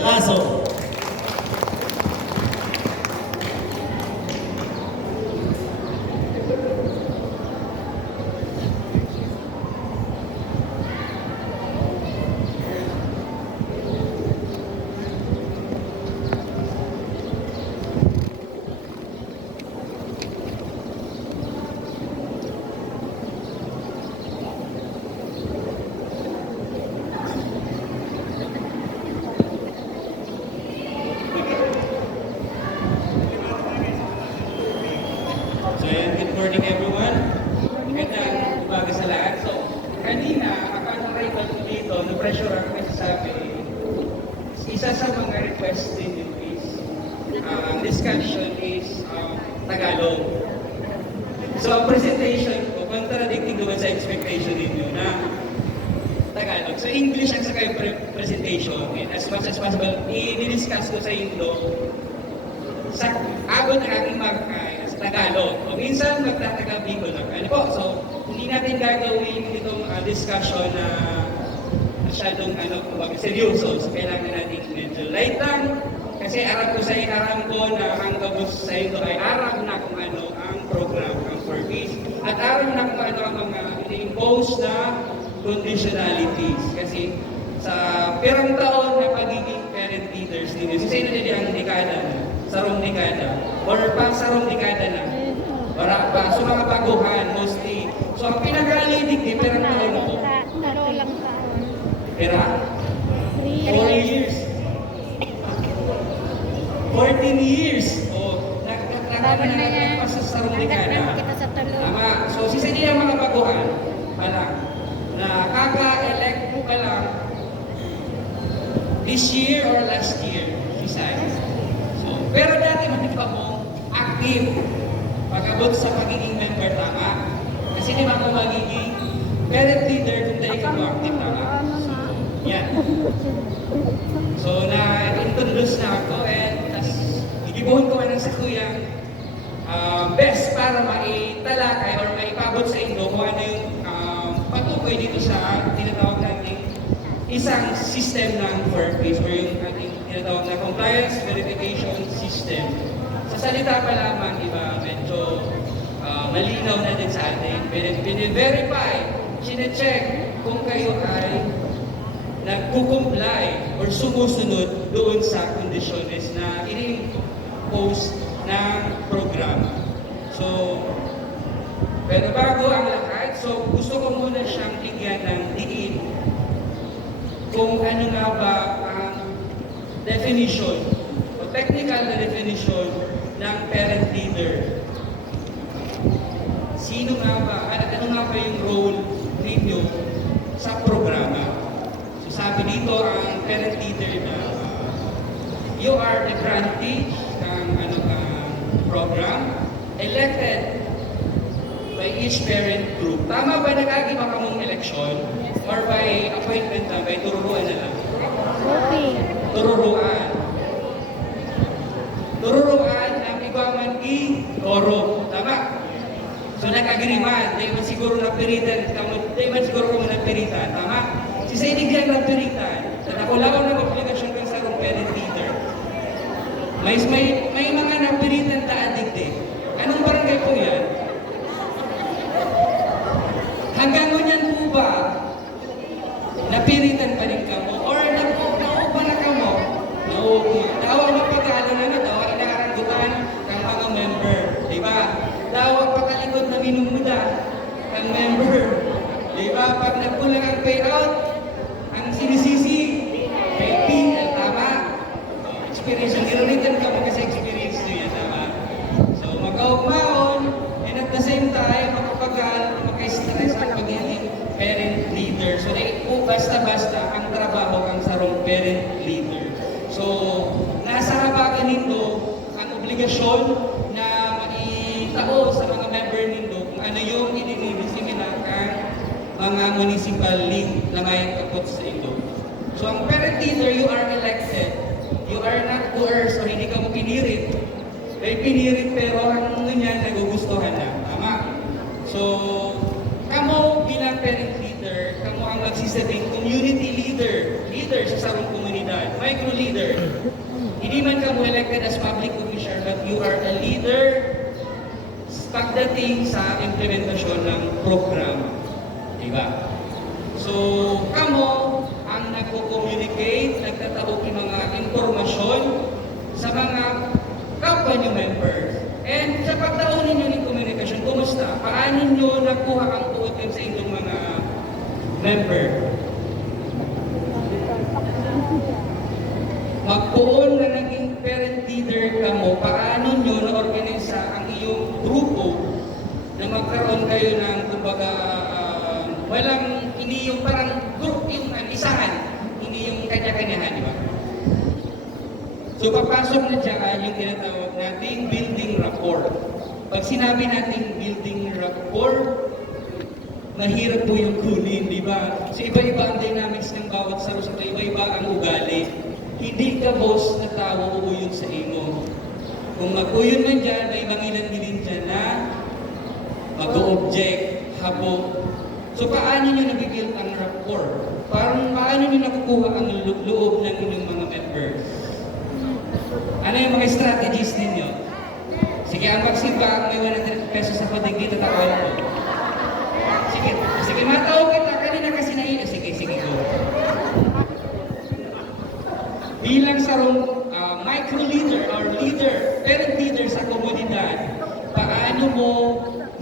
Lazo. So yan, good morning everyone. Magandang umaga sa lahat. So, kanina, akala ko dito, na-pressure ako kasi sabi, isa sa mga request din is, discussion is Tagalog. So, ang presentation ko, contradicting naman sa expectation ninyo na Tagalog. So, English ang saka yung presentation. And as much as possible, i-discuss ko sa inyo sa abot ng aking magkaya sa Tagalog. O minsan, magtatagabi ko lang. Ano po? So, hindi natin gagawin itong discussion na masyadong seryoso. So, kailangan natin medyo light lang. Kasi aram ko na ang gabos sa ito ay aram na kung ano ang program, ang purpose. At aram na kung ano ang mga impose na conditionalities. Kasi sa pirang taon na pagiging parent leaders ninyo, si sino nila ang dekada na, sarong dekada, or pa sarong dekada na, para pa, so mga baguhan, mostly. So ang pinakalinig ni pirang taon ako. Pera? 4 years. 14 years. O, nagpas sa sarong dekada. Tama. So si sino yung mga baguhan pa lang, na kaka-elect mo ka lang this year or last year, besides. So, pero dati makita mo, active, pag-abot sa pagiging member, tama. Kasi di ba kung magiging parent leader kung dahil ka mo active, tama. Yan. So, na-introduce na ako and igibuhon ko ng sa kuyang best para maitalakay or maipabot sa inyo kung ano yung patukoy dito sa tinatawag natin isang system ng workplace or yung ating tinatawag na compliance verification system. Sa salita pa lamang, iba, medyo malinaw na din sa atin. Pini-verify, sine-check kung kayo ay nagkukomply or sumusunod doon sa conditions na ini-impose ng programa. So, pero bago ang lahat, so gusto ko muna siyang bigyan ng diin kung ano nga ba ang definition o technical na definition ng parent leader. Sino nga ba, ano nga ba yung role ninyo sa programa? So sabi dito ang parent leader na you are the grantee ng program elected by each parent group. Tama ba nag-agiba ka mong eleksyon? Or by appointment na, by tururuan na lang? Okay. Tururuan. Tururuan ang igaman i-toro. Tama? So nag-agreement. Di man siguro napiritan. Di man siguro kung napiritan. Tama? Si Sainigyan napiritan. Sa nakulawan ng obligasyon kang sarong parent leader. May mga napiritan na addicted. Anong barangay po yan? Hanggang ngunyan po ba, napiritan pa rin ka mo? Or nauupa na ka mo? Nauupa. Dawa magpagalan na, dawa inaaranggutan ng mga member. Diba? Dawa pakalikot na minumuda ng member. Diba? Pag nagkulang ang payout, ang sinisisi, may PL, tama? Experience. Niruritan ka mo kasi experience nyo yan, tama? So, magkaugmaon, and at the same time, maka-stress ang pagiging parent leader. So, basta-basta ang trabaho kang sarong parent leader. So, nasa habagan nito ang obligasyon na maitao sa mga member nito kung ano yung idinidisiminang mga municipal league na may kapot sa ito. So, ang parent leader, you are elected. You are not coerced or hindi ka mo pinirit. May pinirit pero ang ganyan nagugustuhan na. Tama? So, kamo bilang parent leader, kamo ang magsisabing community leader sa sarong komunidad. komunidad. Micro leader. Hindi man ka mo elected as public official, but you are a leader pagdating sa implementasyon ng programa. Diba? So, kamo ang nagko-communicate, nagtatawag ng mga impormasyon sa mga kapwa nyo members. And sa pagtaon ninyo ng komunikasyon, kumusta? Paano nyo nakuha ang tuotin sa inyong mga member? Magpuon na naging parent leader ka mo, paano nyo na-organisa ang iyong grupo na magkaroon kayo ng, kumbaga, walang, hindi yung parang group, yung isahan, hindi yung kanya-kanyahan, di ba? So, papasok na dyan yung tinatawag nating building rapport. Pag sinabi nating building rapport, mahirap po yung kunin, di ba? So, iba-iba ang dynamics ng bawat salusan, iba-iba ang ugali. Hindi ka boss na tao uuyon sa imo. Kung mag-uyon man dyan, may mangilan din dyan na mag-object, habok. So, paano nyo nabibuild ang rapport? Paano nyo nakukuha ang loob ng inyong mga members? Ano yung mga strategies ninyo? Sige, ang magsiba, may 100 pesos sa padig dito, takawin ko. Sige, matawag kita. Kanina kasi naiya. Sige, go. Bilang sa micro-leader or leader, parent leader sa komunidad, paano mo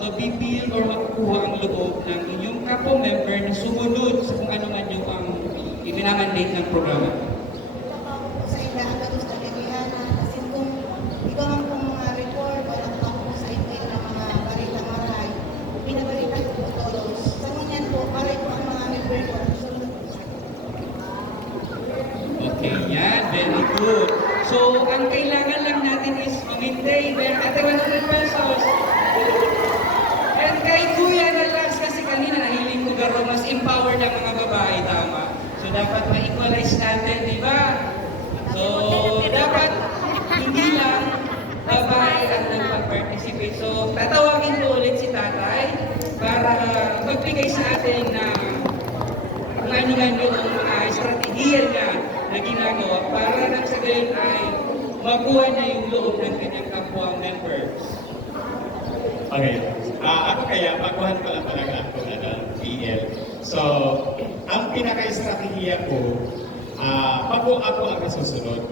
mabibuild or makukuha ang loob ng inyong kapwa-member na sumunod sa kung ano man yung ang ipinamandate ng programa? Sa ila, ang gagawin sa kaibigan, kasi kung ikaw ang kung mga report, wala kang kung sa email ng mga balita maray, binabalita ko po todos. Sa ngunyan po, para po ang mga member ko, susunod po sa Okay, yan. Very good. So, ang kailangan lang natin is mag-maintain. Ate, 100 pesos. And kay Kuya na last, kasi kanina nahiling ko garo, mas empowered ang mga babae, tama? So, dapat ma-equalize natin, di ba? So, dapat hindi lang babae ang nagpa-participate. So, tatawagin ko ulit si tatay para magbigay sa atin na maningan yung mga estrategiya niya na ginagawa para nang sa gayon ay makuha na yung loob ng kanyang kapwa members. Okay. Ako kaya, baguhan ko lang talaga ako na PL. So, ang pinaka-estrategiya ko, ako ang nasusunod.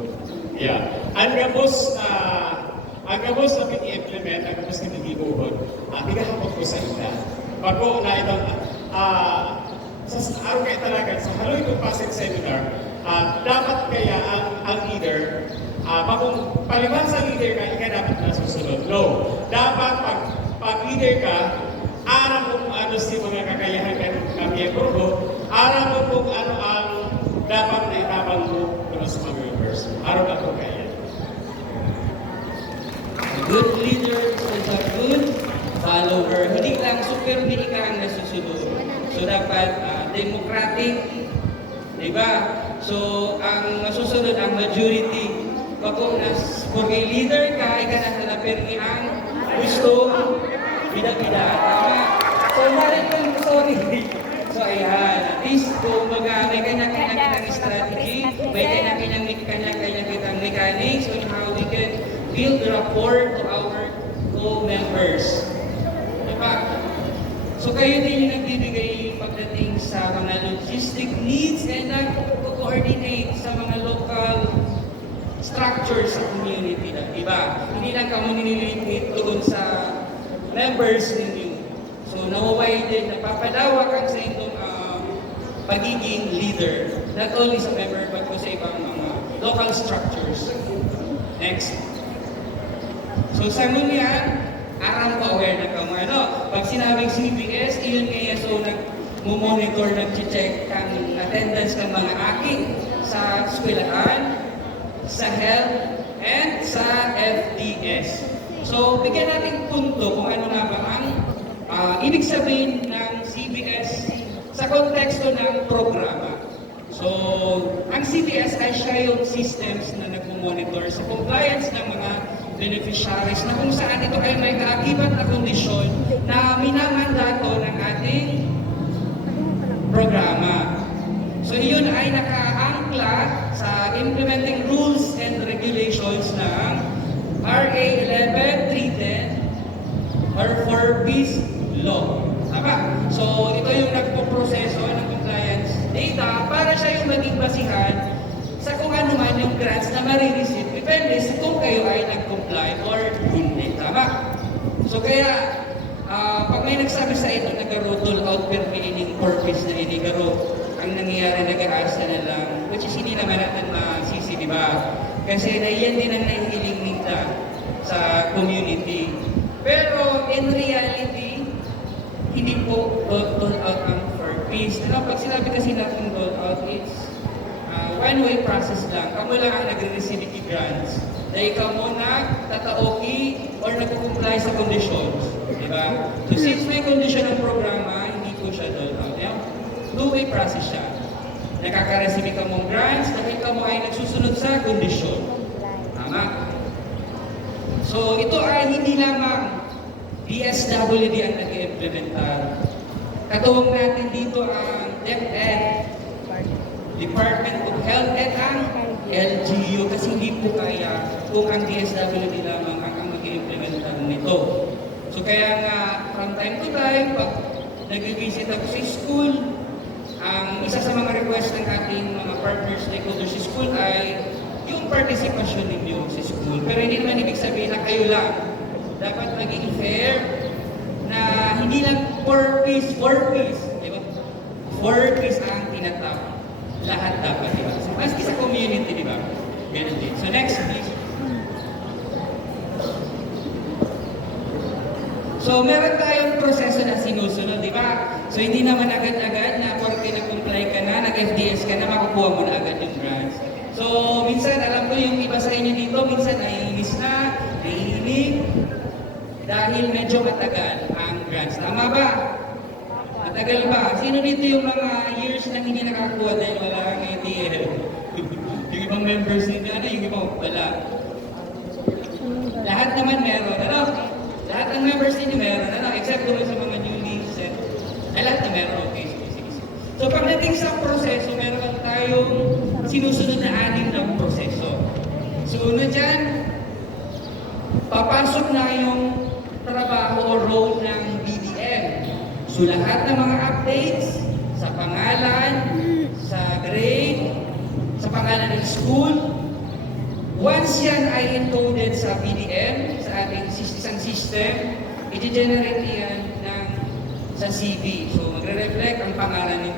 Yeah. Ang gabos na pini-implement, ang gabos na pini-buhod, pinahapot ko sa ina. Bago na itong, sa araw kaya talaga, sa Haloy Pasig Seminar, dapat kaya ang leader, kung paliban sa leader ka, ika dapat nasusunod. No. Dapat pag leader ka, aram mo kung ano si mga kakayahan ka miyembro mo, aram mo kung ano ang dapat na itabang mo sa mga members. Aram ako kaya. A good leader is a good follower. Hindi lang super hindi ka ang nasusunod. So dapat democratic, di ba? So ang nasusunod ang majority. Pag kay leader ka, ika na permi ang gusto bida-bida. Tama? So sorry. So ayan, at least kung may kanya-kanyang strategy, may kanya-kanyang mechanics on how we can build rapport to our co-members. Diba? So kayo din yung nagbibigay pagdating sa mga logistic needs and nag-coordinate sa mga local structures sa community. Diba? Hindi lang kamo nililimit doon sa members ninyo. So nawaway din, napapalawakan sa inyong pagiging leader. Not only sa member, but po sa ibang mga local structures. Next. So sa ngunyan, aram ko aware na kamo ano. Pag sinabing CBS, iyon nga so nag-monitor, nag-check ang attendance ng mga aking sa eskwelahan, sa health, and sa FDS. So bigyan natin punto kung ano nga ba ang ibig sabihin ng CBS sa konteksto ng programa. So, ang CBS ay siya yung systems na nag-monitor sa compliance ng mga beneficiaries na kung saan ito ay may kaakibat na kondisyon na minamandato ng ating programa. So, yun ay nakaangkla sa implementing rules and regulations ng RA 11310 or for peace law. Tama? So, ito yung nagpo-proseso ng compliance data para siya yung maging basihan sa kung ano man yung grants na marireceive. Depende sa kung kayo ay nag-comply or hindi. Tama? So, kaya, pag may nagsabi sa ito, nag-roll out per meaning purpose na inigaro, ang nangyayari, nag-aasa na lang, which is hindi naman natin masisi, di ba? Kasi na yan din ang nahihiling nila sa community. Pero, in reality, hindi po roll out ang purpose. Ano, pag sinabi kasi natin roll out, it's one-way process lang. Kamu lang ang nagre-receive ng grants. Dahil ka muna tataoki or nagkukumply sa conditions. Diba? So since may condition ng programa, hindi po siya roll out. Two-way process siya. Nakaka-receive ka mong grants dahil ka mo ay nagsusunod sa kondisyon. Tama? So ito ay hindi lamang DSWD ang nag-implementar. Katuwang natin dito ang DepEd, Department of Health at ang LGU kasi hindi po kaya kung ang DSWD lamang ang mag-implementar nito. So kaya nga, from time to time, pag nag-visit ako sa school, ang isa sa mga request ng ating mga partners, stakeholders sa school ay yung participation ninyo sa school. Pero hindi naman ibig sabihin na kayo lang. Dapat maging fair na hindi lang for peace. Diba? For peace ang tinatawag. Lahat dapat, di ba? So, maski sa community, di ba? Ganun din. So, next, please. So, meron tayong proseso na sinusunod, di ba? So, hindi naman agad-agad na porque nag-comply ka na, nag-FDS ka na, makukuha mo na agad yung grants. So, minsan, alam ko yung iba sa inyo dito, minsan naiinis na, naiinig, dahil medyo matagal ang grants. Tama ba? Matagal ba? Sino dito yung mga years na hindi nakakuha dahil wala kang ATL? Yung ibang members nila, yung ibang wala. Lahat naman meron, ano? Lahat ng members nila meron, ano? Except kung sa mga newly set. Lahat na meron, okay. Sige. So pagdating sa proseso, meron tayong sinusunod na 6 na proseso. So una dyan, papasok na yung trabaho o role ng BDM. So lahat ng mga updates sa pangalan, sa grade, sa pangalan ng school, once yan ay encoded sa BDM, sa ating isang system, i-generate yan sa CV. So magre-reflect ang pangalan ni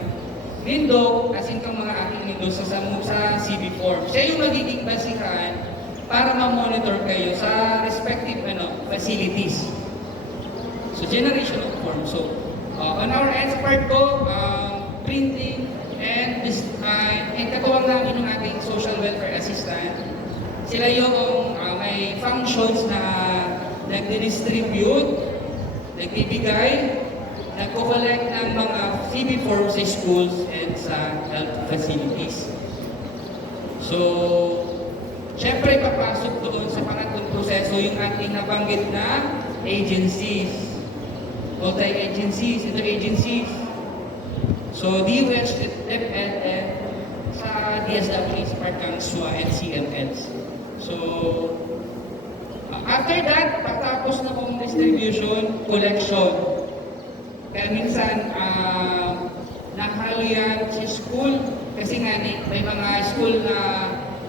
Lindo, as in kang mga aking Lindo sa CV form. Siya yung magiging basihan para ma-monitor kayo sa respective facilities. So generation of form. So on our end, sa part ko, printing and katuwang namin ng ating social welfare assistant. Sila yung may functions na nagdi-distribute, nagbibigay, nagko-collect ng mga CV forms sa schools and sa health facilities. So, syempre papasok doon sa pangatlong proseso yung ating nabanggit na agencies. Multi-agencies, inter-agencies. So, DOH, DepEd, sa DSWD, part ng SWA and CMLs. So, after that, pagtapos na pong distribution, collection. Kaya minsan, nakahalo yan sa school. Kasi nga, may mga school na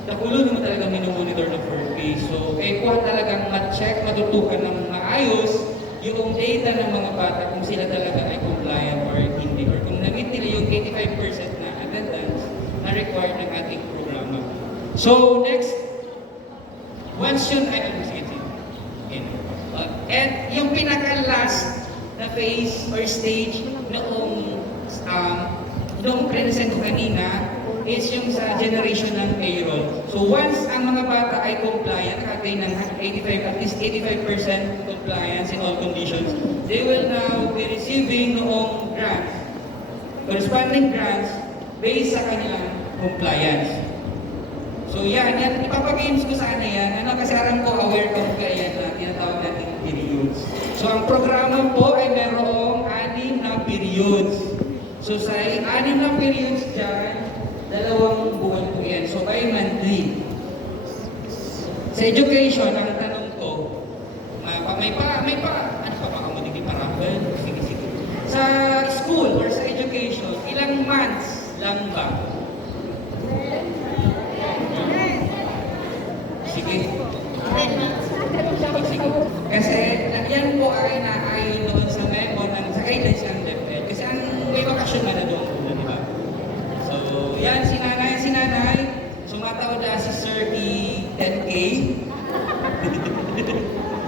nakulo naman talaga minumonitor ng purpose. So, kaya kuha talagang ma-check, matutukan ng maayos yung data ng mga bata kung sila talaga ay compliant or hindi. Or kung na-meet nila yung 85% na attendance na required ng ating programa. So, next, once yun ay, and yung pinaka-last na phase or stage noong present ko kanina is yung sa generation ng payroll. So once ang mga bata ay compliant, nakatay ng at least 85% compliance in all conditions, they will now be receiving noong grants, corresponding grants based sa kanilang compliance. So yan, ipapagames ko sana yan. Kasi aram ko aware ko kaya na tinatawag natin periods. So ang programa po ay merong 6 na periods. So sa 6 na periods dyan, 2 buwan po yan. So, bi-monthly. Sa education, ang tanong ko, ano pa, baka mo hindi paraffle? Sige, sige. Sa school or sa education, ilang months lang ba? Sige. Sige. Kasi yan po ay naayon doon sa memo sa guidelines ng DepEd. Kasi ang may bakasyon na doon, di ba? So, yan, si nanay, sumataw na si Sir di 10K.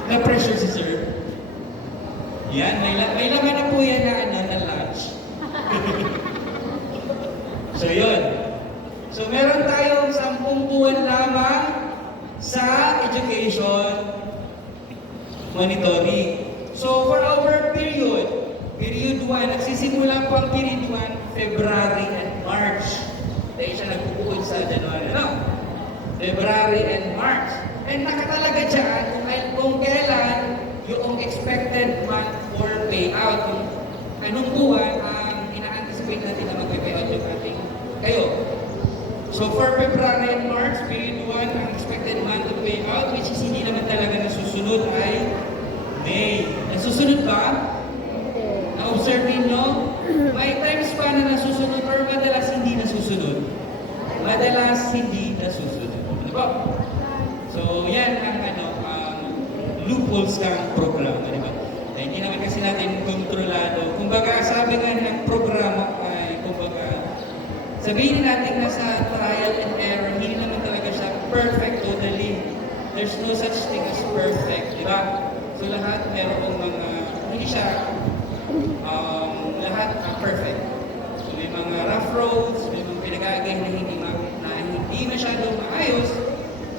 Na-pressure si Sir. Yan, may laman na po yan na lunch. So, yun. So, meron tayong 10 buwan lamang sa education monitoring. So, for our period 1, nagsisimula po ang period 1, February and March. Dahil siya nagpupuod sa January, no? February and March. And nakatalaga dyan kung kailan yung expected month for payout. Kung anong buwan ang ina-anticipate natin na mag-payout yung ating kayo. So for February and March, period 1, ang expected month of payout, which is hindi naman talaga nasusunod ay May. Nasusunod ba? Na-observe ninyo? May times pa na nasusunod or madalas hindi nasusunod? Madalas hindi nasusunod. Ano ba? So yan ang loopholes ng programa, di ba? Na hindi naman kasi natin kontrolado. Kumbaga, sabi nga ng programa ay, sabihin natin na sa trial and error, hindi naman talaga siya perfect totally. There's no such thing as perfect, di ba? So lahat meron mga, hindi siya lahat perfect. So may mga rough roads, may mga pinag-aagay na hindi masyadong maayos.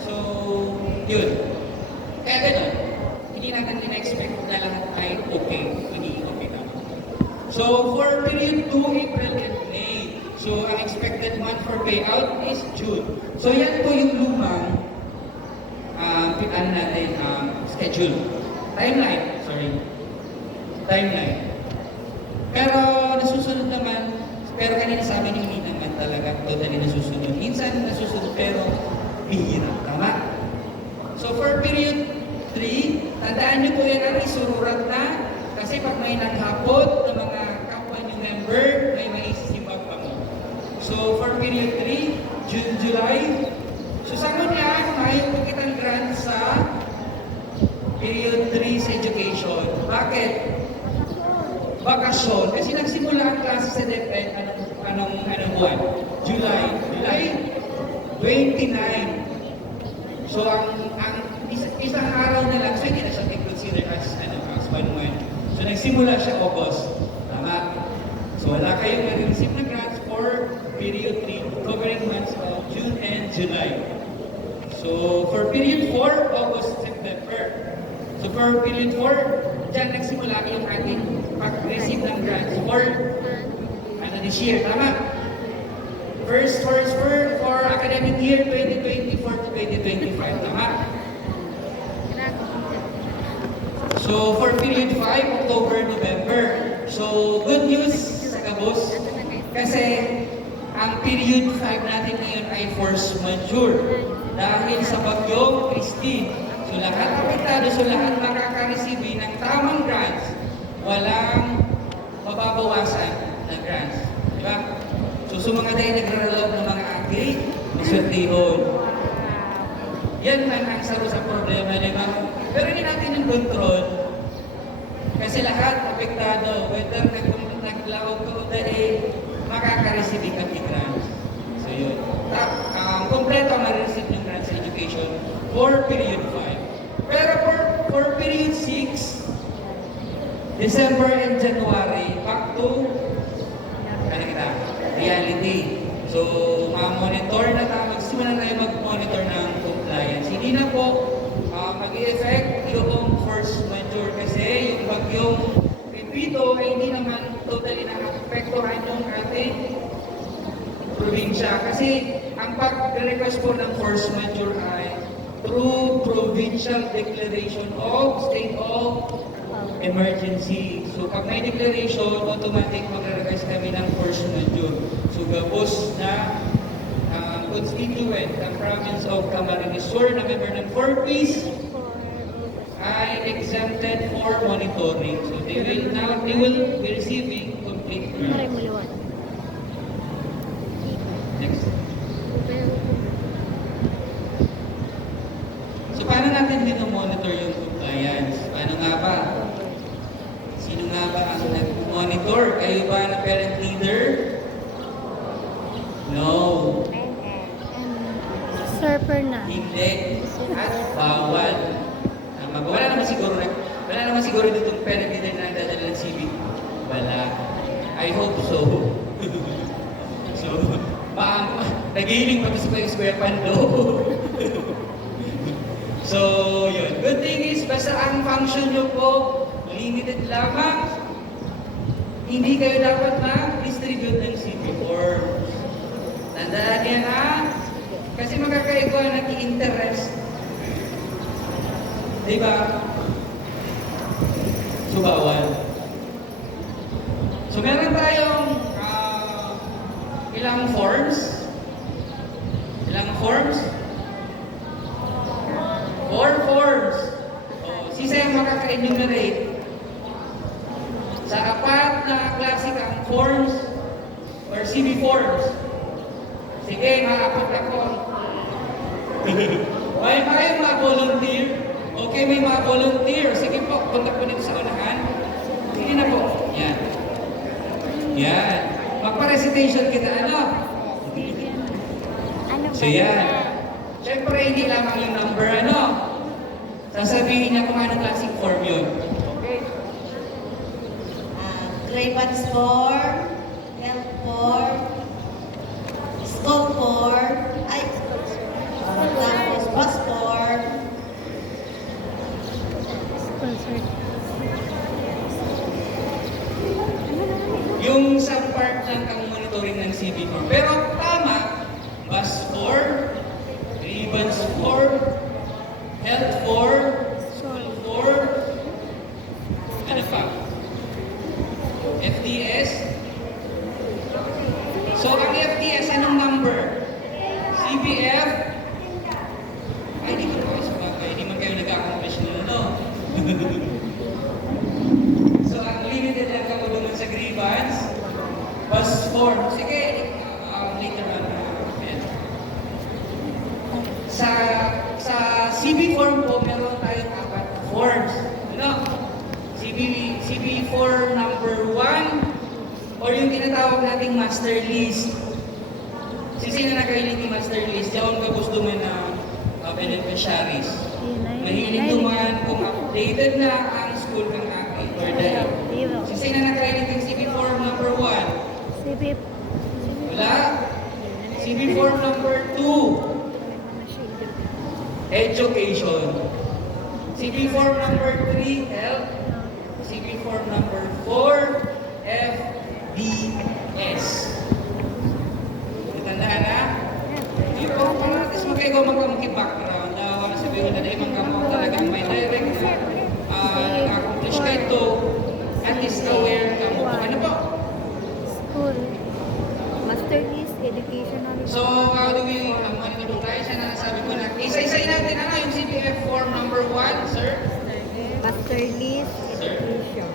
So, yun. Kaya ganun. Hindi natin in-expect na lahat ay okay. Hindi okay na. So, for period 2, April and May. So, ang expected month for payout is June. So, yan po yung lumang schedule. Timeline. Pero, nasusunod naman. Pero kanina sa amin yung hindi naman talaga totally nasusunod. Minsan nasusunod pero bihira. Tama? So, for period 3, tandaan niyo po yan ang isururat na kasi pag may naghapot ng mga kapwa niyo member, may maisisipag pa mo. So, for period 3, June, July, so sa kanya, ayaw po kitang grant sa period 3 sa education. Bakit? Bakasyon. Kasi nagsimula ang klase sa DepEd, anong buwan? July 29. So, ang isang araw na lang, so hindi na siya i-consider as 1 month. So, nagsimula siya August. Tama? So, wala kayong na-receive na grants for period 3, covering months of June and July. So, for period 4, August, September. So, for period 4, dyan nagsimula yung ating pag-receive ng grants for this year. Tama? First for academic year 2024 to 2025. Tama? So, for period 5, October, November. So, good news sa Kabos. Kasi, ang period 5 natin ngayon ay force majeure. Dahil sa bagyong Christine. So, lahat apektado, so lahat makaka-receive ng tamang grants. Walang mababawasan na grants. Diba? So, mga tayo nagraralog ng mga agri, maswertihon. Yan man ang saro sa problema, diba? Pero hindi natin yung control. Kasi lahat apektado. Whether naglaog ka o dahil, makaka-receive ka ng grants. So, yun. Kompleto ang ma-receive ng grants sa education for period 5. Pero for period 6, December and January, back to reality. So, ma-monitor na tayo, magsimula na tayo mag-monitor ng compliance. Hindi na po mag-i-effect yung force majeure kasi yung bagyong Pipito ay hindi naman totally na-apektuhan yung ating probinsya. Kasi ang pag-request po ng force majeure ay through provincial declaration of state of emergency. So, pag may declaration, automatic mag-request kami ng force majeure. So, gabos na constituent ng province of Camarines Sur na member ng 4Ps ay exempted for monitoring. So they will be receiving complete Maray grant. mo liwan. Next. So paano natin monitor yung compliance? Paano nga ba? Sino nga ba ang nag-monitor? Kayo ba na parent leader? No. Surfer na. Hindi. At bawal. Wala naman siguro ditong parent leader na nagdadala ng CV. Wala. I hope so. So, nagiling pati sa Kuya Pando. So, yun. Good thing is, basta ang function nyo po, limited lamang. Hindi kayo dapat na-distribute ng CV forms. Tandaan yan ha. Kasi magkakaigwa nag-i-interest. Diba? So, bawal. So, meron tayong ilang forms. Ilang forms? 4 forms. Sisa yung makaka-enumerate. Sa 4 na classic forms or CV forms. Sige, maapat ako. May kayong volunteer? Okay, may mga volunteer. Sige po, punta po dito sa unahan. Sige na po. Yan. Yan. Magpa-recitation kita, ano? So yan. Siyempre, hindi lamang yung number, ano? Sasabihin niya kung anong classic form yun. Grade 1 score, health form, scope form, tapos bus form, Sponsored. Yung sa part lang ang monitoring ng CV form. Pero tama, bus form, grievance form, health form, school form, ano pa? FDS. So ang FDS, anong number? CBF? Ay, di ko po sa bagay. Hindi man kayo nag-accomplish nila, no? So ang limited lang kamo doon sa grievance. Bus form. Sige, later on. Ayan. Sa CB form po, meron tayong 4 na forms. Ano? CB form number 1 or yung tinatawag nating master list. Sino na kayo yung master list? Yung gusto mo na beneficiaries. Mahilig tuman kung updated na ang school ng aking birthday. Sino na kayo yung CB form number 1? CB. Wala. CB form number 2. Education. CB form number 3, health. CB form number 4, FDS. Natandaan na? Hindi po, para at least magkaigaw magkamaki-background. Sabihin na ibang kamo talagang may direct nag-accomplish ka ito. At least aware ka mo. Ano po? School. Masterpiece, educational. So, how do we monitor tayo? Siya na sabi ko na, isa-isayin natin ano yung CPF form number 1, sir? Masterpiece, education.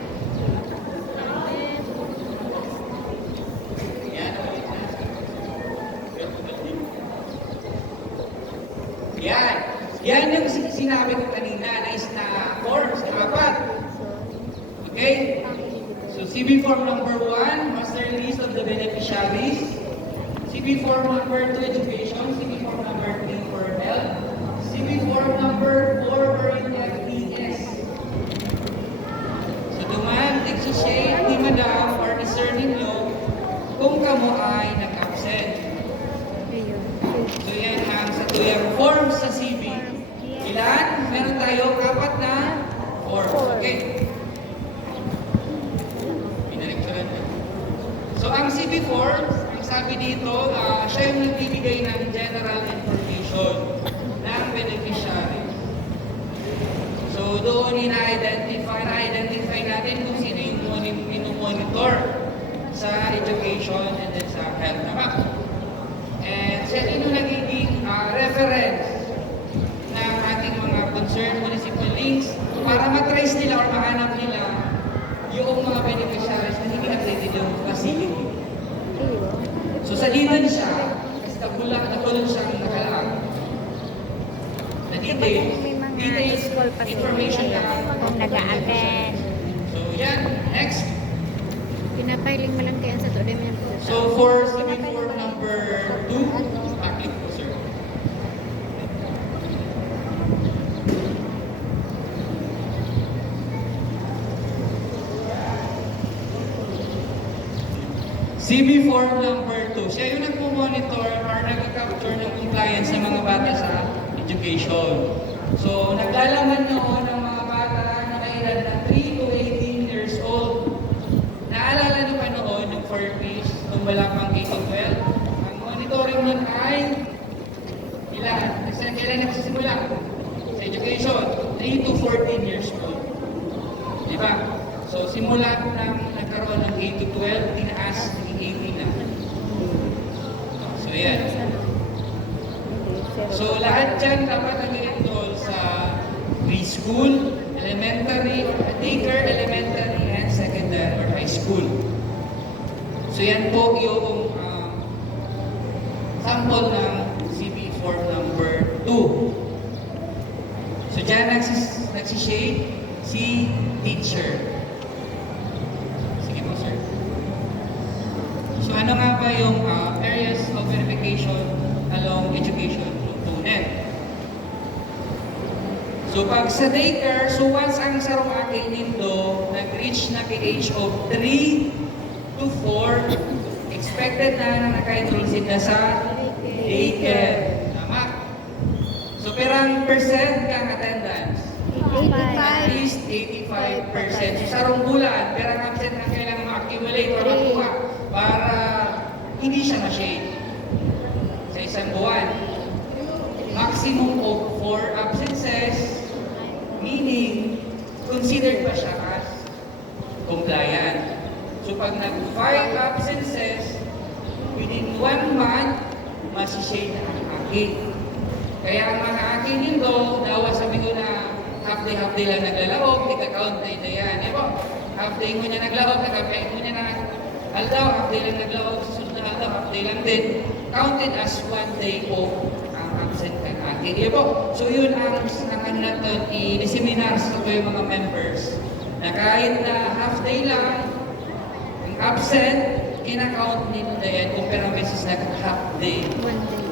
Yan. Yan. Yan yung sinabi ko kanina na forms, apat. Okay? So, CB form number 1, master list of the beneficiaries. CB form number 2, education. CB form number 3 for health. CB form number 4 for yung FDS. So, duman, nagsishare ni madam or ni sir ninyo kung kamo ay nag-absent. Ayun. So, yan ang sa tuyang forms sa CB. Ilan? Meron tayo 4 na forms. Okay. Pinalecturan na. So, ang CB forms, ang sabi dito, siya yung nagbibigay ng general information ng beneficiary. So, doon ina-identify natin kung sino yung monitor sa education and then sa health. Tama? And sa sino naging links para matrace nila or mahanap nila yung mga beneficiaries na hindi updated yung facility. Ayun. So sa linan siya, kasi nakulong siyang nakalaang. Kapag may mga Details, school pa information na kung nag-a-attend, So yan, next. pinapiling mo lang kaya sa to, dami ng puta. So for sabihin for number 2, active po sir. CB form number 2, siya yung nagpo-monitor or nag-capture ng compliance ng mga bata sa education. So naglalaman noon ng mga bata na kailan na 3 to 18 years old. Naalala niyo pa noon yung 4 Ps nung wala pang K to 12? Ang monitoring nun ay ilan? Kailan nagsisimula? Sa education, 3 to 14 years old. Di ba? So simula nang nagkaroon ng K to 12, tinaas, naging 18 na. So yan. So lahat dyan dapat nag-enroll sa preschool, elementary, daycare, elementary, and secondary or high school. So yan po yung sample ng CB form number 2. So dyan nagsishade si teacher. Sige po sir. So ano nga ba yung areas of verification along education component? So pag sa daycare, so once ang sarong aking nindo nag-reach na age of 3 to 4, expected na naka-enroll sila sa daycare. Tama? So perang percent kang attendance? At 85. least 85%. So sarong bulan, perang absent na kailangan ma-accumulate or makuha para hindi siya ma-shade. Sa isang buwan, maximum of 4 absences, meaning considered pa siya as compliant. So pag nag-5 absences, within 1 month, masishade na ang akin. Kaya ang mga akin nito, dawa sabi ko na half day lang naglalaog, ika-count na ito yan. Eh po, half day mo niya naglaog, nag-apply mo niya na haldaw, half day lang naglaog, susunod na haldaw, half day lang din. Counted as 1 day of ang absent kang akin. Eh po, so yun ang ano natin, i-seminar sa yung mga members na kahit na half day lang, ang absent, kinakount nito na yan kung perang beses na half day. 1 day.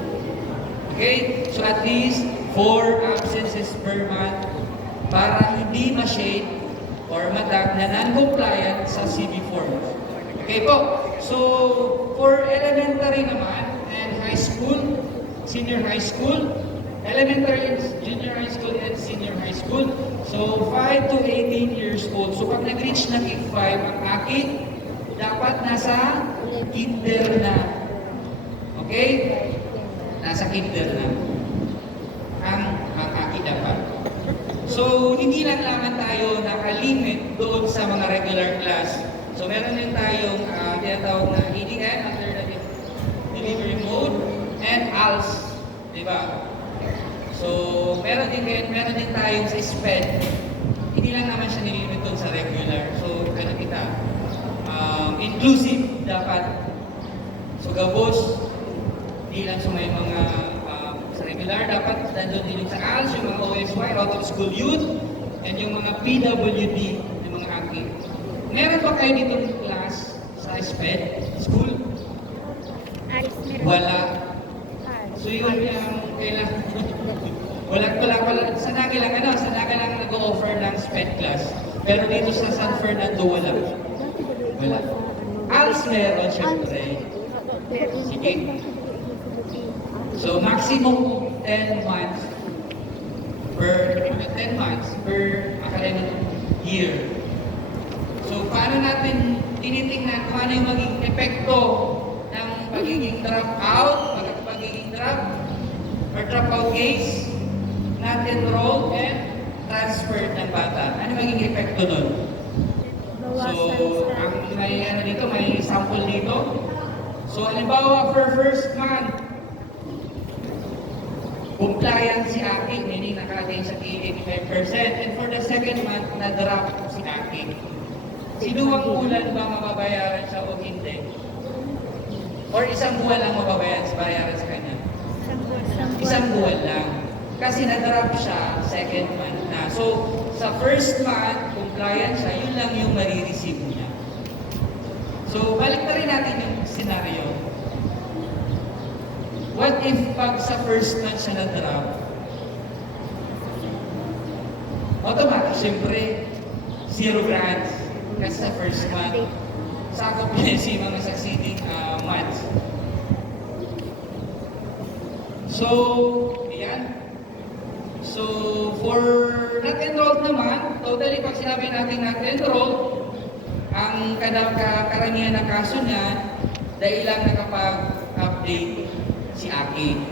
Okay? So at least 4 absences per month para hindi ma-shade or matag na non-compliant sa CB form. Okay po? So, for elementary naman and high school, senior high school, elementary, junior high school, and senior high school. So, 5 to 18 years old. So, pag nag-reach na K5 ang akin, dapat nasa kinder na. Okay? Nasa kinder na. Ang akin dapat. So, hindi lang naman tayo nakalimit doon sa mga regular class. So, meron din tayong tinatawag na ADN, Alternative Delivery Mode, and ALS. Diba? So, meron din tayong sa SPED. Hindi lang naman siya nilimit doon sa regular. So, ganun kita. Inclusive dapat. So, gabos, hindi lang sa may mga sa regular, dapat nandun din yung sa ALS, yung mga OSY, out of school youth, and yung mga PWD, yung mga active. Meron ba kayo dito ng class sa SPED, school? Alis meron. Wala. Alis. So yun yung kailangan. wala. Sa Naga lang nag-o-offer ng SPED class. Pero dito sa San Fernando, wala. Wala. ALS meron, syempre. Sige. So maximum 10 months per academic year. So paano natin tinitingnan kung ano yung magiging epekto ng pagiging drop-out, pagiging drop-out case, not enrolled, and transferred ng bata. Ano magiging epekto nun? So, ang may sample dito. So, halimbawa, for first month, compliant si akin, meaning nakalagay sa 85%. And for the second month, na-drop si Aki. Sinuwang bulan ba mababayaran siya o hindi? Or isang buwan lang mababayaran sa kanya? Isang buwan lang. Kasi na-drop siya, second month na. So, sa first month, compliant siya, yun lang yung marireceive niya. So, balik na rin natin yung scenario. What if pag sa first month siya na-drop? Automatic, syempre, 0 grants. Kasi sa first month, sakop niya si mga succeeding months. So, ayan. So, for not enrolled naman, totally pag sinabi natin not enrolled, ang karamihan ng kaso niya, dahil lang nakapag-update si Aki.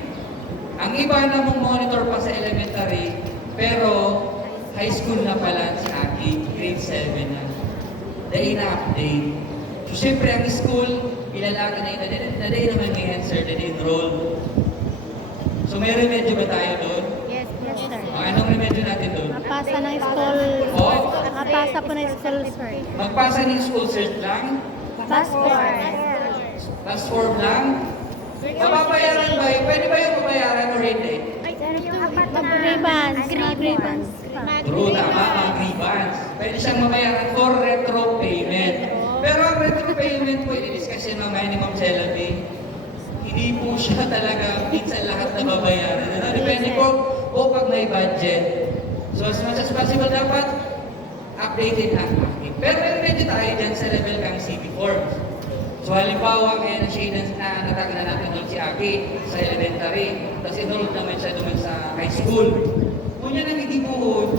Ang iba namang monitor pa sa elementary, pero high school na pala si Aki, grade 7 na. Dahil na-update. So, syempre, ang school, ilalaki na ito, na dahil naman may answer, na enroll. So, may remedyo ba tayo doon? Yes, sir. Anong remedyo natin doon? Mapasa ng school. Mapasa po ng school, sir. Magpasa ng school cert lang? Passport. Last form lang? Mababayaran ba yun? Pwede ba yung mabayaran or hindi? Grievance. Grievance. True, tama, mga grievance. Pwede siyang mabayaran for retro payment. Pero ang retro payment po, i-discuss yan mamaya ni Ma'am Chela May. Hindi po siya talaga minsan lahat na babayaran. Ano? Depende po pag may budget. So as much as possible dapat updated na active. Pero medyo tayo dyan sa level kang CB forms. So halimbawa, kaya na siya natag na natin doon si Aki sa elementary. Tapos enrolled naman siya doon sa high school. Kung yan ang itibuhod,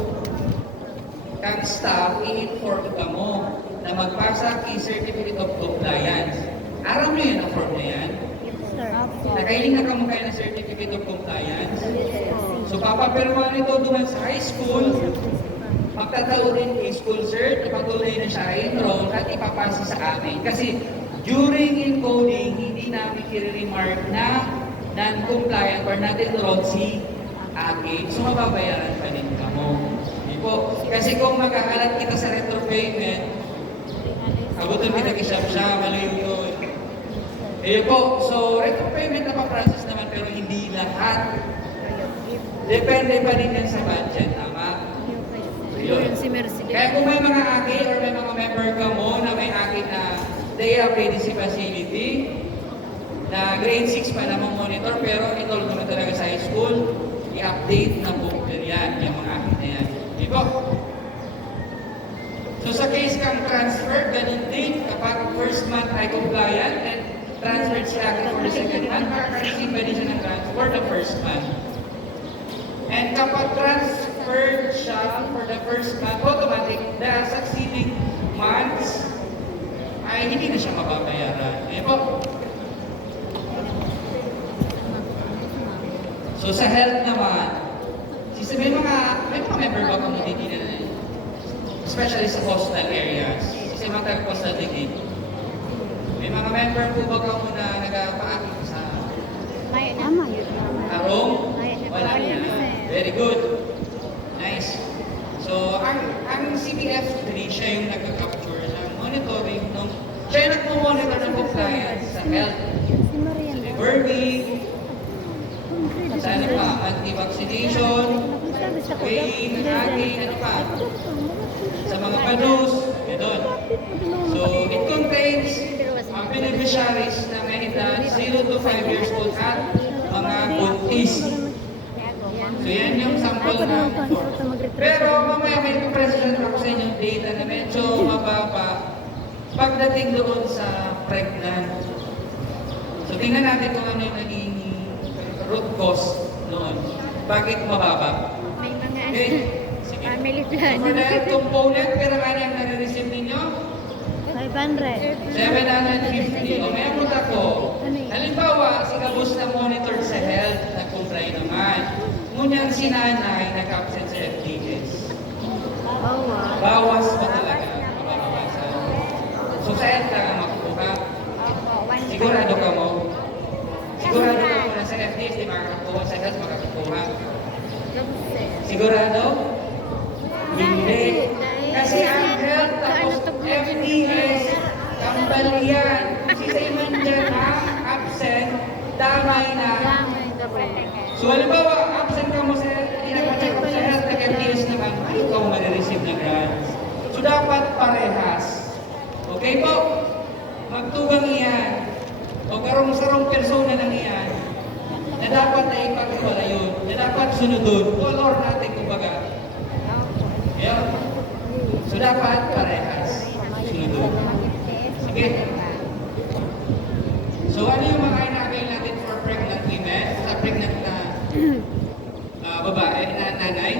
kang staff, i-inform ka mo na magpasa kay Certificate of Compliance. Aram mo yan ang form na yan. Nakailing na kamo kayo ng Certificate of Compliance. So papapirma nito doon sa high school, magtataurin kay school cert, ipatuloy na siya enroll at ipapasa sa amin. Kasi during encoding, hindi namin i-remark na non-compliant or not enrolled si Aki. So mababayaran pa din kamo. Hindi po. Kasi kung magkakalat kita sa retro payment, abutin kita kisap siya, malayo yun. Eh po, so retro payment na pa-process naman pero hindi lahat. Depende pa din yan sa budget, tama? So yun. Kaya kung may mga Aki or may mga member ka mo na may Aki na they have residency facility, na grade 6 pa namang monitor pero enrolled naman talaga sa high school, i-update na po yan, yung mga Aki na yan. Di ba? So sa case kang transfer, ganun din, kapag first month ay compliant and transferred siya for the second month, makaka-receive pa din siya ng transfer the first month. And kapag transferred siya for the first month, automatic, the succeeding months, ay hindi na siya mababayaran. Eh po. So sa health naman, may mga member ba community na especially sa coastal areas, kasi mga taga-coastal digit. May mga member po ba ka muna nag-paakit sa Arong? Wala na. Very good. Nice. So, ang CPF3, siya yung nag-capture ng monitoring nung siya yung nagpo-monitor ng compliance sa health. Sa Burby, sa ano pa, anti-vaccination, weighing, hanging, ano pa, sa mga panos, gano'n. So, it contains ang beneficiaries na may edad 0 to 5 years old at mga buntis. So, yan yung sample na pero mamaya may present ako sa inyong data na medyo mababa pagdating doon sa pregnant. So, tingnan natin kung ano yung naging root cause noon. Bakit mababa? May mga Okay. Sige. family So, plan. for that component, pero ano yung nare-receive ninyo? 500. 750. O may punta ko. Halimbawa, si Kabus na monitor sa health, nag-comply naman. Ngunyan si nanay nag-absent sa FDS. Oh, wow. Bawas pa talaga. Mababawasan. So sa health ka nga makukuha. Sigurado ka mo. Sigurado ka mo na sa FDS, di makakakuha sa health, makakakuha. Sigurado? Hindi. Kasi ang health tapos FDS, kambal yan. Si Simon dyan ang absent, damay na. So halimbawa, absent ka mo sa pinag-check up sa health, nag-FDS naman, ay ikaw mag-receive na grants. So dapat parehas. Okay po? Magtugang iyan. O karong sarong persona lang iyan. Na dapat na ipagkawala yun. Na dapat sunodun. Color natin kumbaga. Yeah. So dapat parehas. Sunodun. Sige. So ano yung mga ina-avail natin for pregnant women? Sa pregnant na babae na nanay.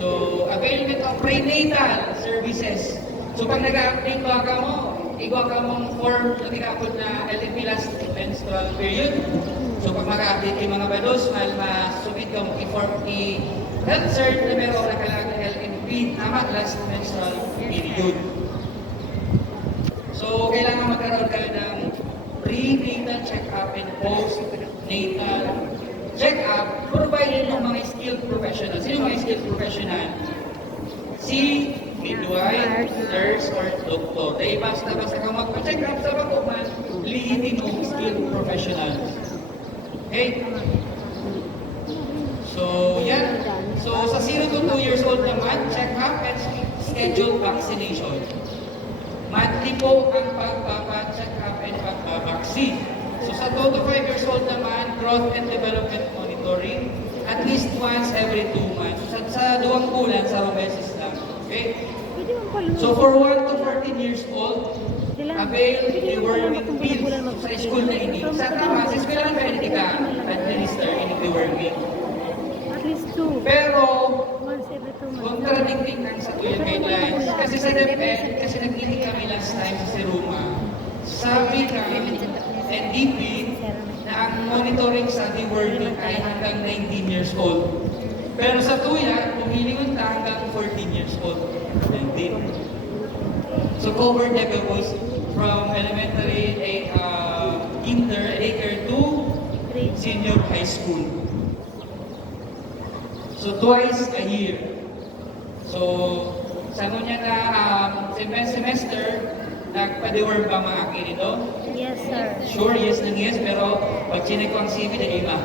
So availment of prenatal services. So pag nag-update ka mo, igwa ka mong form na tinapod na LMP last menstrual period. So pag mag-update yung mga bados, masubit ka mong i-form health cert na meron nakalag na LMP tama last menstrual period. So kailangan magkaroon kayo ng prenatal check-up and post-natal check-up provided ng mga skilled professionals. Sino mga skilled professional? Si midwife, nurse, or doctor. Dahil basta kang magpa-check up sa bakuman, lihitin mo skilled professionals. Okay? So, yan. So, sa 0 to 2 years old naman, check up and schedule vaccination. Monthly po ang pagpapa-check up and pagpapa-vaccine. So, sa 2 to 5 years old naman, growth and development monitoring, at least once every 2 months. Sa 2 bulan, sa beses lang. Okay? So for 1 to 14 years old, avail the worming pills sa school na ini. Sa tama, sa school lang pwede ka administer in the worming. At least 2. Pero, Once every 2 months. contradicting ang sa tuyong guidelines. Kasi sa DepEd, kasi nag-meeting kami last time sa Seruma, sabi ng NDP na ang monitoring sa deworming ay hanggang 19 years old. Pero sa tuya, pumilingon ka hanggang 14 years old. Hindi. So cover the goes from elementary, daycare to senior high school. So twice a year. So sa niya na semester, nagpa-deworm ba mga akin ito? Yes, sir. Sure, yes lang yes, pero pag chinek ko ang CV na iba.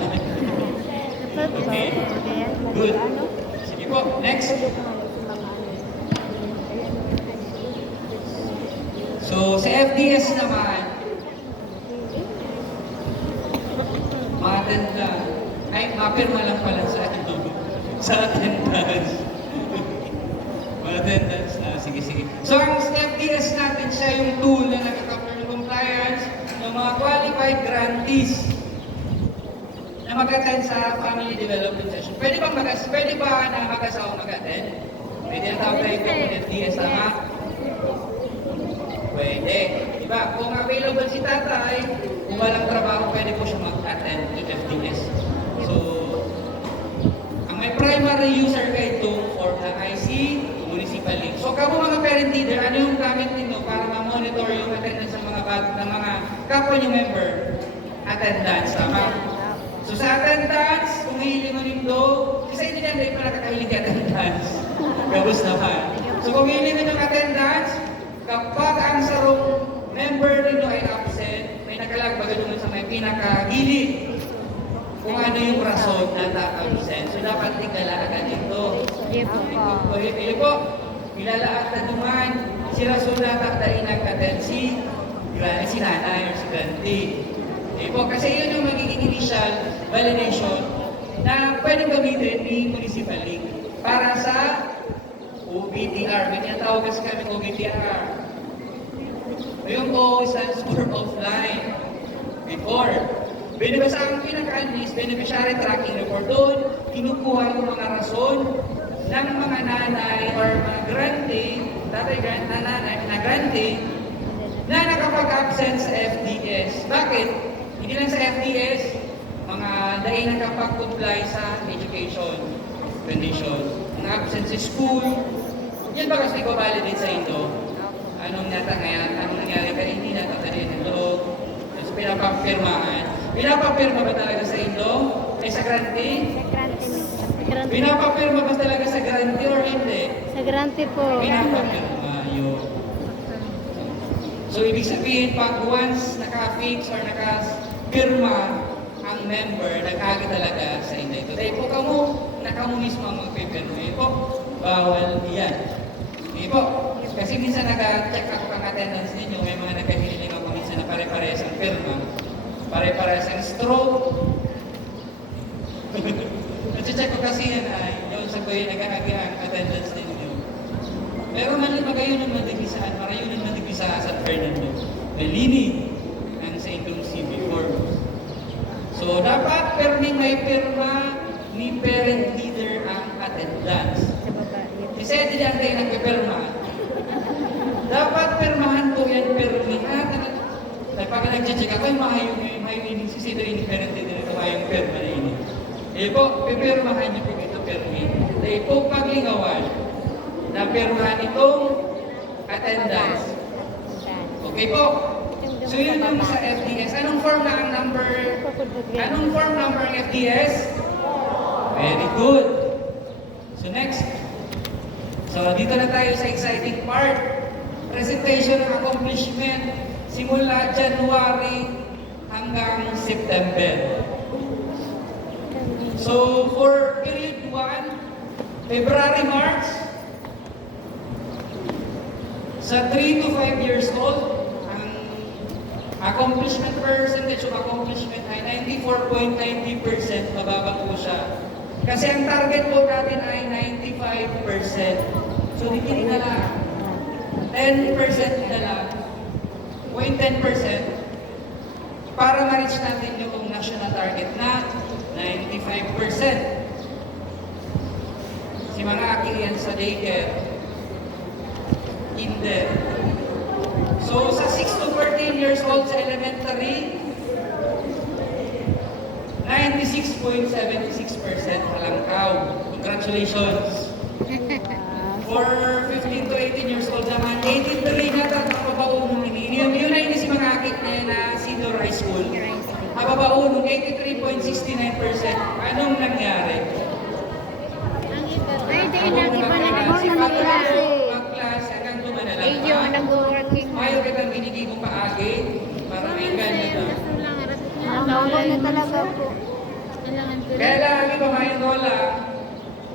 Okay. Good. Sige po, next. So, sa FDS naman, matanda. Ay, mapirma lang pala sa attendance. Attendance na, sige. So, ang FDS natin siya yung tool na nagkakaroon ng compliance ng mga qualified grantees na mag-attend sa family development session. Pwede ba na mag-asawa mag-attend? Pwede na tawag tayo ng FDS, tama? Pwede. Diba? Kung available si tatay, kung walang trabaho, pwede po siya mag-attend ng FDS. So, ang may primary user guide to for the IC, municipal link. So, kamo mga parent leader, ano yung gamit ninyo para ma-monitor yung attendance ng mga kapwa niyo member? Attendance, tama? So sa attendance, kung hihiling mo nito, kasi hindi na hindi pa nakakahiling ka attendance. Gabos naman. So kung hihiling mo ng attendance, kapag ang sarong member nito ay absent, may nakalagbaga doon sa may pinakagilid kung ano yung rason na absent. So dapat tingala agad ito. Hindi po, ilalaat na duman, si rason na takdain nag-attend si nanay or si grantee. Po, kasi yun yung magiging initial validation na pwede gamitin ni Municipal League para sa OBTR. May tinatawag kasi kami OBTR. Yung O stands for offline. Before. Binibasa ang pinaka-analyst, beneficiary tracking report doon, kinukuha yung mga rason ng mga nanay or mga grantee, na grantee, na nakapag-absent sa FDS. Bakit? Hindi lang sa FDS, mga dahil nakapag-comply sa education conditions. Ang absent sa school, yan ba kasi validate sa ito? Anong nangyari ka hindi natatali ng loob? So pinapapirmaan. Pinapapirma ba talaga sa ito? Ay sa grantee? Pinapapirma ba talaga sa grantee or hindi? Sa Grante po. Pinapapirma yun. So, ibig sabihin, pag once naka-fix or naka-pirma ang member, nagkagi talaga sa inyo ito. Dahil po kamo mismo ang magpipirma. Hindi po, bawal yan. Hindi po. Kasi minsan nag-check ako ang attendance ninyo, may mga nagkahiling ako minsan na pare-pares ang pirma, pare-pares ang stroke. Nag-check ko kasi yan ay, yung sa kuya nag-aagi ang attendance ninyo. Pero magayon ng madigisaan, marayon ng madigisa sa San Fernando. Malini ang St. Lucie before. So, dapat may pirma ni parent leader ang attendance. Sa baba. Kasi hindi lang kayo nagpipirma. Dapat pirmahan po yan, pirmihan. Pag nag-check ako, mahayo ini, si Sito ini parent leader, ito mayong pirma na ini. Eh po, pipirmahan niyo po ito, pirmi. Dahil po paglingawan, na pirmahan itong attendance. Okay po? So yun yung sa FDS. Anong form na ang number? Anong form number ng FDS? Very good. So next. So dito na tayo sa exciting part. Presentation ng accomplishment simula January hanggang September. So for period 1, February, March, sa 3 to 5 years old, ang accomplishment percentage of accomplishment ay 94.90%, mababa po siya. Kasi ang target po natin ay 95%. So, hindi na lang. 10% na lang. 10% para ma-reach natin yung national target na 95%. Si mga aking yan sa daycare, hindi. So, sa 6 to 14 years old sa elementary, 96.76% halangkaw. Congratulations. For 15 to 18 years old naman, 83 na tapabaunong ini. Yun na ini si mga akit na senior high school. Tapabaunong 83.69%. Anong nangyari? Ay, di na, di ba Si nag-working Pagklase, pagklase, hanggang lumanala. Iyo, nag-working. Mayo kitang binigay mo paagi para may ganyan na. Nakawala na talaga po. Kaya lang, iba mayo Lola,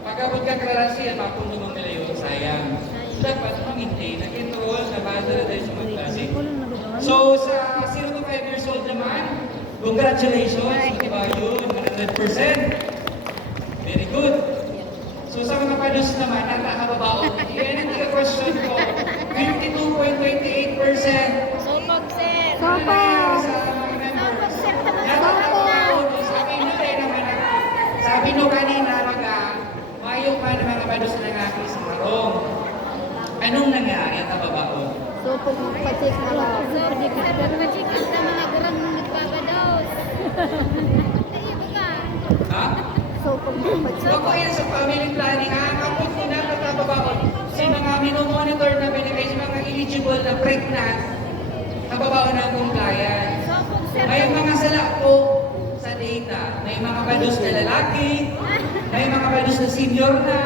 pag-abot ka klarasya, mapundo mo nila yun, sayang. Dapat mag-maintain, nag-enroll, nabasa na tayo sa mga klase. So, sa 0 to 5 years old naman, congratulations, di ba yun, 100%. Very good. So, sa mga padus naman, nakakababaon. Yan ang question ko, 52.28%. Sopag, sir. Sopag! Sabi nyo kanina, mayo pa ng mga padus na nga sa harong. Anong nangyari at nababaon? Sopag, magpacheck na lang. Pero machikas na mga gram nung nagpapados. Ay, baga. Ha? Sopag, magpacheck. Ako yan sa family planning, kapag ko na natababaon, sa mga minomonitor na binigay sa mga eligible na pregnant, nababaon ng compliance. May mga sala po sa data. May mga pados na lalaki, may mga pados na senior na,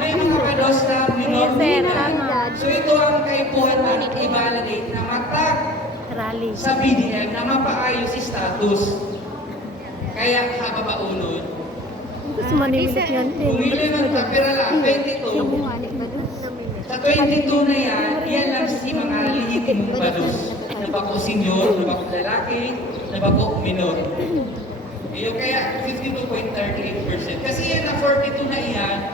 may mga pados na minor na. So ito ang kaipuhan na i-validate na matag sa BDM na mapaayos si status. Kaya kababaunod. Gusto mo nila yan. Kung ilan ang kapira lang, 22. Sa 22 na yan lang si mga lihiting pados. Nabako senior, nabako lalaki, nabako minor. Iyo kaya 52.38%. Kasi yan na 42 na iyan,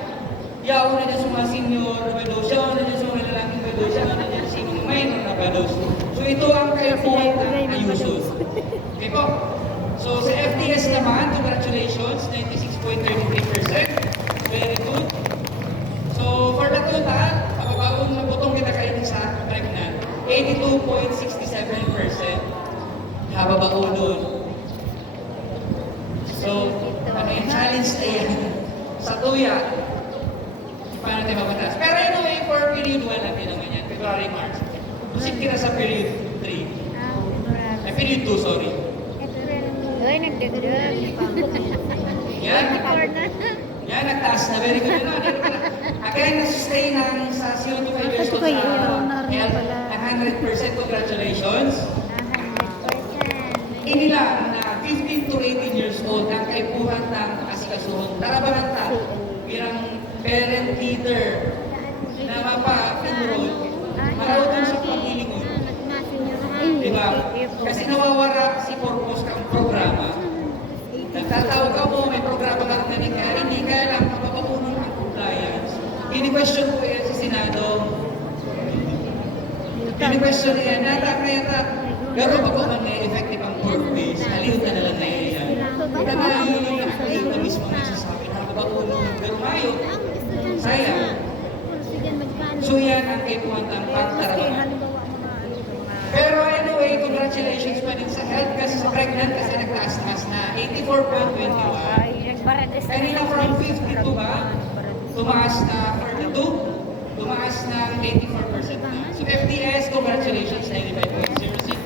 yaw na dyan sa mga senior na pados, yaw na dyan sa mga lalaking pados, yaw na dyan sa mga minor na pados. So ito ang kaipuhan ng ayusos. Okay po? So sa FDS naman, congratulations, 96.33%. Very good. So for the total, mababaon na butong kita kayo sa pregnant, 82.67%. Hababaon nun. So, ano yung challenge na yan? Sa tuya, paano tayo mabataas? Pero anyway, for period 1 natin naman yan, February, March. Busit kita sa period 3. Period 2, sorry. Uy, nagdagdag. Yan, nagtaas na. Very good. Again, nasa-stay ng Pini-question niya, nata, kaya ta, garo pa ko man may effective ang pork base, aliw na lang na iyan. Ika na yung ito mismo nagsasabi na ba ko nung garo mayo, sayang. So yan ang kaipuwantang pagtarabangan. Pero anyway, congratulations pa din sa health kasi sa pregnant kasi nagtaas-taas na 84.21. Kanina from 52 ba? Tumaas na 42, tumaas na 84% na. So FDS, congratulations, 95.06,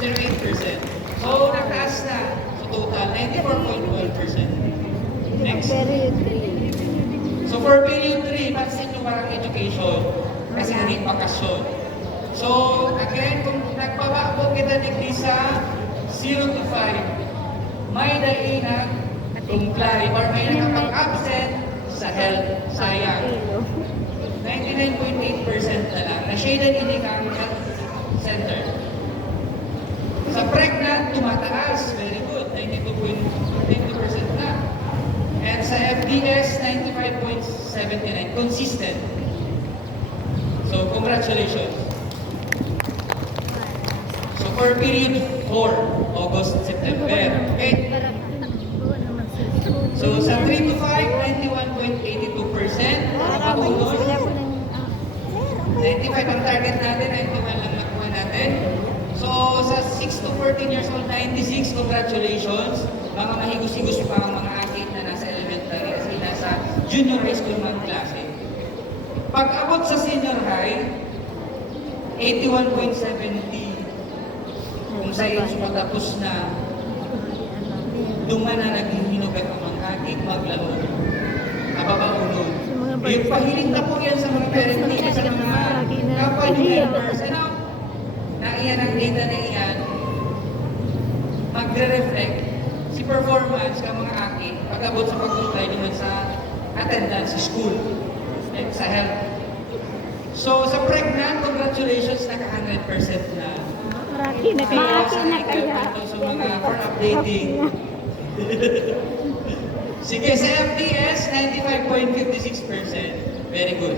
08%. So nagtaas na sa total, 94.12%. Next. So for period 3, pansin nyo parang education, kasi hindi bakasyon. So again, kung nagpababo kita digdi sa 0 to 5, may dainag tungklay or may nakapag-absent sa health, sayang. 99.8% na lang. Na-shaded hindi kang health center. Sa pregnant, tumataas. Very good. 92% na. And sa FDS, 95.79. Consistent. So, congratulations. So, for period 4, August, September. Okay? So, sa 3 to 5, 91.82%. Nakapulong. 95 ang target natin, 91 lang nakuha natin. So, sa 6 to 14 years old, 96, congratulations. Mga mahigos-higos pa ang mga akit na nasa elementary kasi nasa junior high school mga klase. Pag abot sa senior high, 81.70. Kung science matapos na, duman na naging hinugat ang mga akit, maglaro. Nababaunod. Yung pahiling na po yan sa mga parenting, sa mga kapwa members. Ano? Na iyan ang data na iyan, magre-reflect si performance ng mga akit pag-abot sa pag-comply naman sa attendance sa school and sa health. So sa pregnant, congratulations, naka 100% na. Maraki na kaya. So mga for updating. Sige, sa FDS, 95.56%. Very good.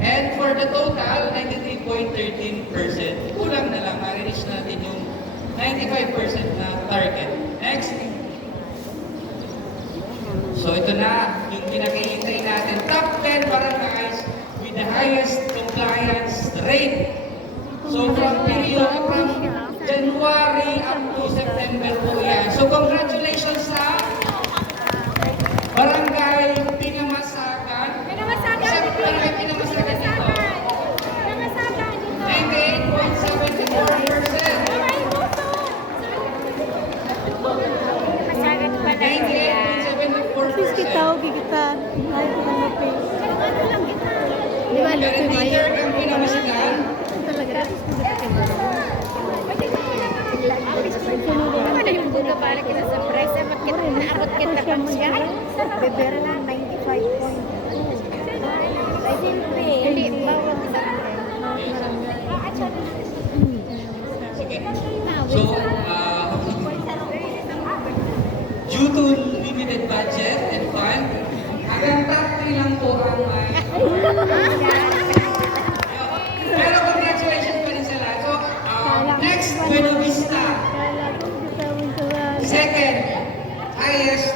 And for the total, 93.13%. Kulang na lang, ma-reach natin yung 95% na target. Next. So ito na, yung pinakihintay natin. Top 10 barangays with the highest compliance rate. So from January up to September po yan. So congratulations sa Barangay Pinamasakan. Sa Barangay Pinamasakan dito. 98.74%. Kita. Ay, di ba, Pero teacher ang Pinamasakan. talaga. Ano yung buka para kita sa price? Ba't kita naabot kita pa siya? Bebera na, 95.2. Hindi, bawat isa. Sige. So, due to limited budget and fund, hanggang top 3 lang po ang pero congratulations pa rin sa lahat. So, next, Buena Vista. Second highest